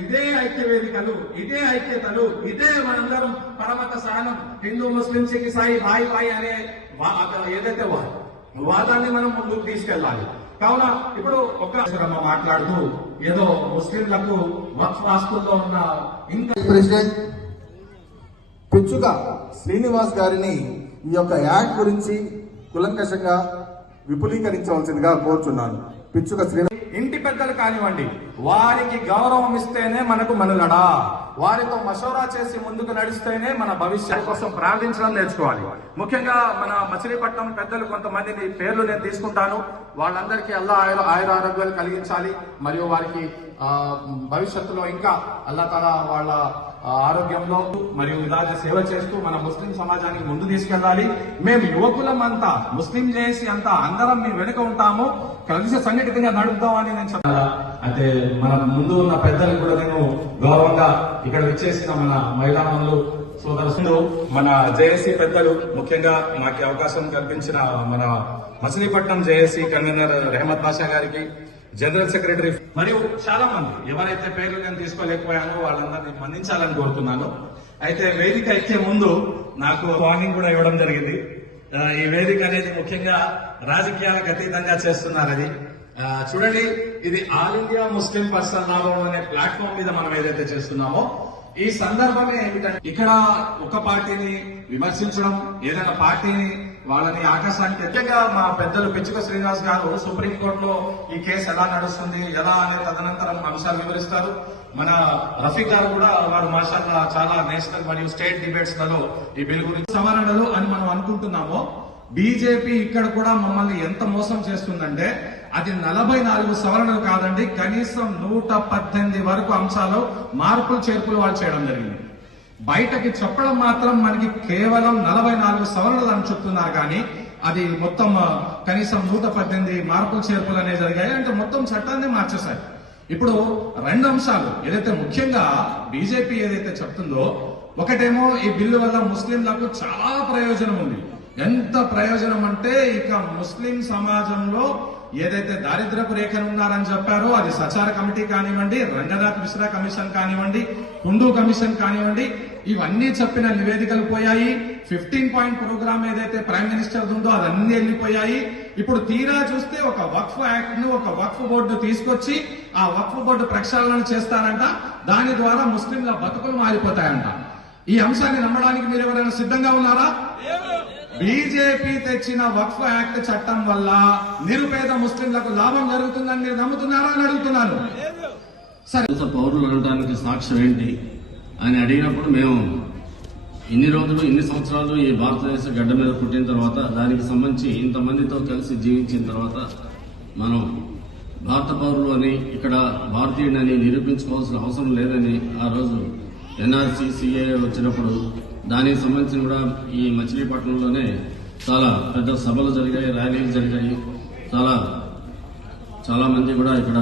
ఇదే ఐక్య వేదికలు ఇదే ఐక్యతలు ఇదే మనందరం పరమత సహనం. హిందూ ముస్లిం సిక్ సాయి బాయి బాయి అనే ఏదైతే వాదాన్ని మనం ముందుకు తీసుకెళ్ళాలి. కావున ఇప్పుడు ఒక మాట్లాడుతూ ఏదో ముస్లింలకు వక్ఫ్ ఆస్తుల్లో ఉన్న ఇంకా ప్రెసిడెంట్ పిచ్చుక శ్రీనివాస్ గారిని ఈ యొక్క యాడ్ గురించి కులంకషంగా విపులీకరించవలసిందిగా కోరుచున్నాను. పిచ్చుక శ్రీనివాస్ ఇంటి పెద్దలు కానివ్వండి వారికి గౌరవం ఇస్తేనే మనకు మనుగడా వారితో మషోరా చేసి ముందుకు నడిస్తేనే మన భవిష్యత్ కోసం ప్రార్థించడం నేర్చుకోవాలి. ముఖ్యంగా మన మచిలీపట్నం పెద్దలు కొంతమందిని పేర్లు నేను తీసుకుంటాను. వాళ్ళందరికీ అల్లా ఆయుర ఆయుర ఆరోగ్యాలు కలిగించాలి. మరియు వారికి భవిష్యత్తులో ఇంకా అల్లా తల వాళ్ళ ఆరోగ్యంలో మరియు ఇలాంటి సేవ చేస్తూ మన ముస్లిం సమాజానికి ముందు తీసుకెళ్ళాలి. మేము యువకులం అంతా ముస్లిం చేసి అంతా అందరం మేము వెనుక ఉంటాము. కలిసి సంఘటితంగా నడుపుతామని నేను చెప్పాలా అంటే మన ముందు ఉన్న పెద్దలు కూడా నేను గౌరవంగా ఇక్కడ విచ్చేసిన మన మహిళామణులు సోదరులు మన జేఏసీ పెద్దలు ముఖ్యంగా మాకు అవకాశం కల్పించిన మన మచిలీపట్నం జేఏసీ కన్వీనర్ రెహమత్ బాషా గారికి జనరల్ సెక్రటరీ మరియు చాలా మంది ఎవరైతే పేర్లు నేను తీసుకోలేకపోయానో వాళ్ళందరినీ మన్నించాలని కోరుతున్నాను. అయితే వేదిక ఎక్కే ముందు నాకు వార్నింగ్ కూడా ఇవ్వడం జరిగింది. ఈ వేదిక అనేది ముఖ్యంగా రాజకీయాలకు అతీతంగా చేస్తున్నారు అది. చూడండి ఇది ఆల్ ఇండియా ముస్లిం పర్సనల్ లాభం అనే ప్లాట్ఫామ్ మీద మనం ఏదైతే చేస్తున్నామో ఈ సందర్భమే ఏమిటంటే ఇక్కడ ఒక పార్టీని విమర్శించడం ఏదైనా పార్టీని వాళ్ళని ఆకాశానికి ఎక్కగా మా పెద్దలు పిచ్చుక శ్రీనివాస్ గారు సుప్రీం కోర్టులో ఈ కేసు ఎలా నడుస్తుంది ఎలా అనే తదనంతరం అంశాలు వివరిస్తారు. మన రఫీక్ గారు కూడా వారు మాషాల్లా చాలా నేషనల్ మరియు స్టేట్ డిబేట్స్లలో ఈ బిల్ గురించి సవరణలు అని మనం అనుకుంటున్నామో. బీజేపీ ఇక్కడ కూడా మమ్మల్ని ఎంత మోసం చేస్తుందంటే అది నలభై నాలుగు సవరణలు కాదండి కనీసం నూట పద్దెనిమిది వరకు అంశాలు మార్పులు చేర్పులు వాళ్ళు చేయడం జరిగింది. బయటకి చెప్పడం మాత్రం మనకి కేవలం నలభై నాలుగు సవరణలు అని చెప్తున్నారు కానీ అది మొత్తం కనీసం నూట పద్దెనిమిది మార్పులు చేర్పులు అనేవి జరిగాయి. అంటే మొత్తం చట్టాన్ని మార్చేశారు ఇప్పుడు రెండు అంశాలు. ఏదైతే ముఖ్యంగా బీజేపీ ఏదైతే చెప్తుందో ఒకటేమో ఈ బిల్లు వల్ల ముస్లింలకు చాలా ప్రయోజనం ఉంది. ఎంత ప్రయోజనం అంటే ఇక ముస్లిం సమాజంలో ఏదైతే దారిద్రపు రేఖను ఉన్నారని చెప్పారో అది సచార కమిటీ కానివ్వండి రంగనాథ్ మిశ్రా కమిషన్ కానివ్వండి కుండూ కమిషన్ కానివ్వండి ఇవన్నీ చెప్పిన నివేదికలు పోయాయి. ఫిఫ్టీన్ పాయింట్ ప్రోగ్రామ్ ఏదైతే ప్రైమ్ మినిస్టర్ ఉందో అదన్నీ వెళ్ళిపోయాయి. ఇప్పుడు తీరా చూస్తే ఒక వక్ఫ్ యాక్ట్ను ఒక వక్ఫ్ బోర్డు తీసుకొచ్చి ఆ వక్ఫ్ బోర్డు ప్రక్షాళన చేస్తారంట. దాని ద్వారా ముస్లింల బతుకులు మారిపోతాయంట. ఈ అంశాన్ని నమ్మడానికి మీరు ఎవరైనా సిద్ధంగా ఉన్నారా? బీజేపీ తెచ్చిన వక్ఫ్ యాక్ట్ చట్టం వల్ల నిరుపేద ముస్లింలకు లాభం జరుగుతుందని మీరు నమ్ముతున్నారా అని అడుగుతున్నాను. సరే. పౌరులు అనడానికి సాక్ష్యం ఏంటి? ఆయన అడిగినప్పుడు మేము ఇన్ని రోజులు ఇన్ని సంవత్సరాలు ఈ భారతదేశ గడ్డ మీద పుట్టిన తర్వాత దానికి సంబంధించి ఇంతమందితో కలిసి జీవించిన తర్వాత మనం భారత పౌరులు అని ఇక్కడ భారతీయుడని నిరూపించుకోవాల్సిన అవసరం లేదని ఆ రోజు ఎన్ఆర్సీ సిఏ వచ్చినప్పుడు దానికి సంబంధించి కూడా ఈ మచిలీపట్నంలోనే చాలా పెద్ద సభలు జరిగాయి ర్యాలీలు జరిగాయి. చాలా చాలామంది కూడా ఇక్కడ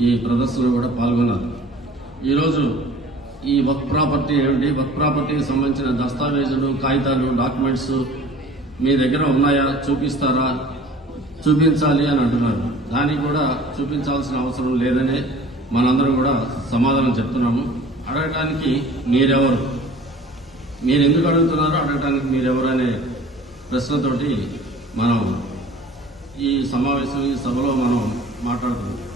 ఈ ప్రదర్శనలో కూడా పాల్గొన్నారు. ఈరోజు ఈ వర్క్ ప్రాపర్టీ ఏమిటి? వర్క్ ప్రాపర్టీకి సంబంధించిన దస్తావేజులు కాగితాలు డాక్యుమెంట్స్ మీ దగ్గర ఉన్నాయా? చూపిస్తారా? చూపించాలి అని అంటున్నారు. దానికి కూడా చూపించాల్సిన అవసరం లేదని మనందరం కూడా సమాధానం చెప్తున్నాము. అడగటానికి మీరెవరు? మీరు ఎందుకు అడుగుతున్నారో? అడగటానికి మీరెవరు అనే ప్రశ్నతోటి మనం ఈ సమావేశం ఈ సభలో మనం మాట్లాడుతున్నాం.